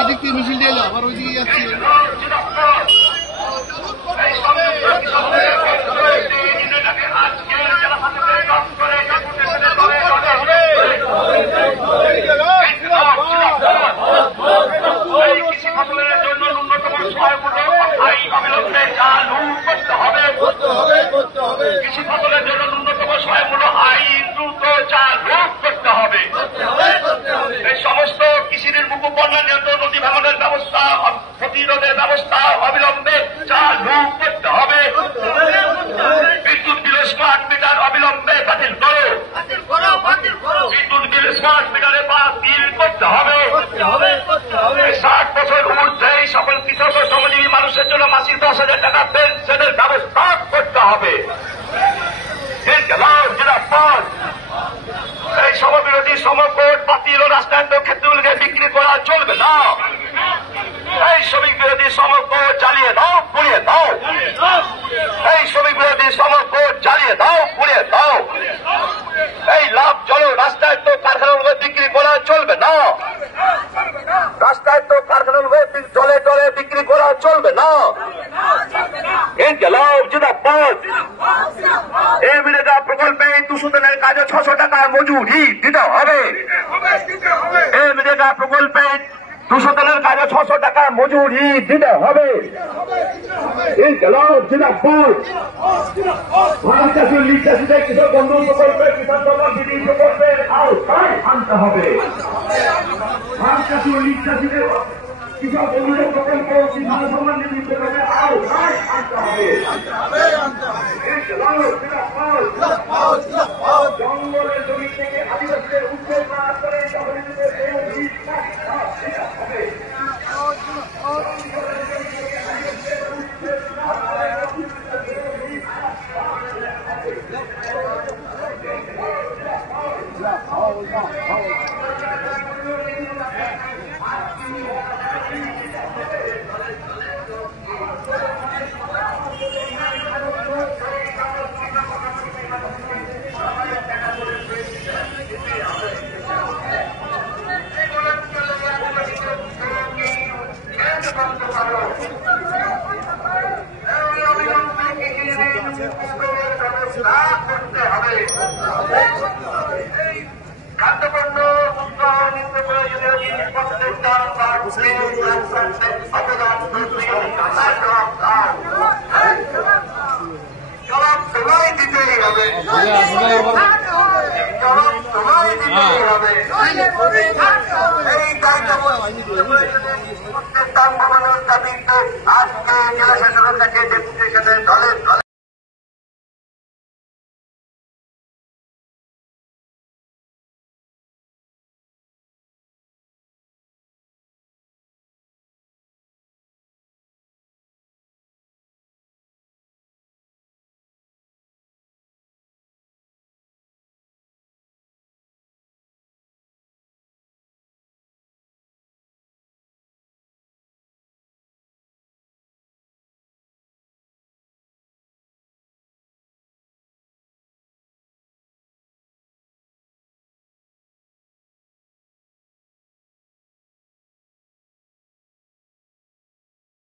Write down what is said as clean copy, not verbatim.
এদিক থেকে মিছিল দিয়ে আবার ওইদিকে যাচ্ছি। কৃষি ফসলের জন্য ন্যূনতম সহায়মূল্য আইন দ্রুত চালু করতে হবে। এই সমস্ত কৃষি নির্মুখ বন্যা নিয়ন্ত্রণ, নদী ভাঙনের ব্যবস্থা, প্রতিরোধের ব্যবস্থা অবিলম্বে চালু করতে হবে। বিদ্যুৎ বিল স্মার্ট মিটার অবিলম্বে বাতিল করো। বিদ্যুৎ বিল স্মার্ট মিটারে বাতিল করতে হবে। 60 বছর ঊর্ধ্বে সকল কৃষক ও শ্রমজীবী মানুষের জন্য মাসিক 10,000 টাকা পেনশনের ব্যবস্থা করতে হবে। এই সমবিরোধী সমকোট বাতিল ও রাষ্ট্রায়ত্ত ক্ষেত্রগুলিকে বিক্রি করা চলবে না। এই শ্রমিক বিরোধী সমকোট জ্বালিয়ে দাও, পুড়িয়ে দাও। এই শ্রমিক বিরোধী সমকোট জ্বালিয়ে দাও, পুড়িয়ে দাও। এই লাভ জল রাষ্ট্রায়ত্ত কারখানাগুলো বিক্রি করা চলবে না। রাষ্ট্রায়ত্ত কারখানাগুলো জলে জলে বিক্রি করা চলবে না। এই মিলেগা প্রকল্পে 200 দিনের কাজে 600 টাকার মজুরি দিতে হবে। এই মিলেগা প্রকল্পে 200 দিনের কাজে 600 টাকার মজুরি দিতে হবে। ধান চাষের লিগ চাষিদের কৃষক বন্ধু প্রকল্পে, কিষাণ সম্মান নিধি প্রকল্পের আওতায় আনতে হবে। ধান চাষের লিগ চাষিদের কৃষক বন্ধু প্রকল্প, কিষাণ সম্মান নিধি প্রকল্পের আওতায় আনতে হবে। জঙ্গলের জমি থেকে আদিবাসীদের উচ্ছেদ না করে জঙ্গলীদের খাদ্যপণ্য নিত্য প্রয়োজনীয় জিনিসপত্রের দাম বাড়ছে, জবাব সময় দিতেই হবে। জবাব সময় দিতেই হবে। এই দাম কমানোর দাবিতে